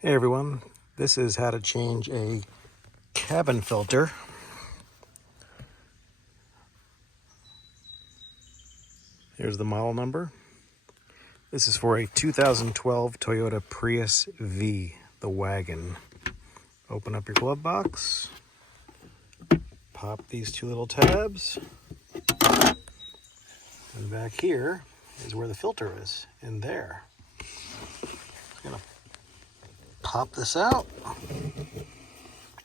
Hey everyone, this is how to change a cabin filter. Here's the model number. This is for a 2012 Toyota Prius V, the wagon. Open up your glove box, pop these two little tabs, and back here is where the filter is, in there. Just gonna pop this out.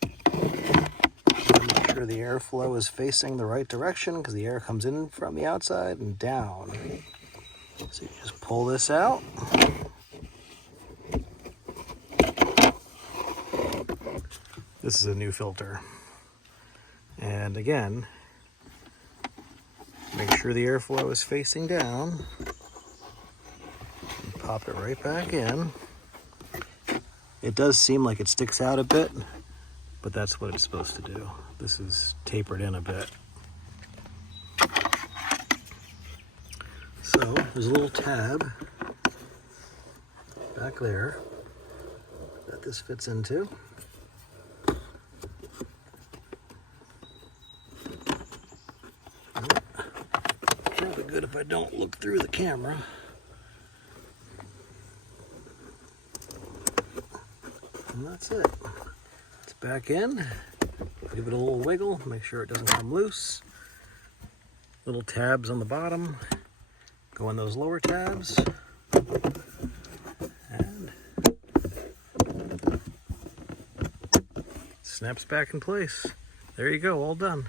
Make sure the airflow is facing the right direction because the air comes in from the outside and down. So you just pull this out. This is a new filter. And again, make sure the airflow is facing down. And pop it right back in. It does seem like it sticks out a bit, but that's what it's supposed to do. This is tapered in a bit. So there's a little tab back there that this fits into. Probably good if I don't look through the camera. And that's it. It's back in. Give it a little wiggle, make sure it doesn't come loose. Little tabs on the bottom. Go in those lower tabs. And snaps back in place. There you go, all done.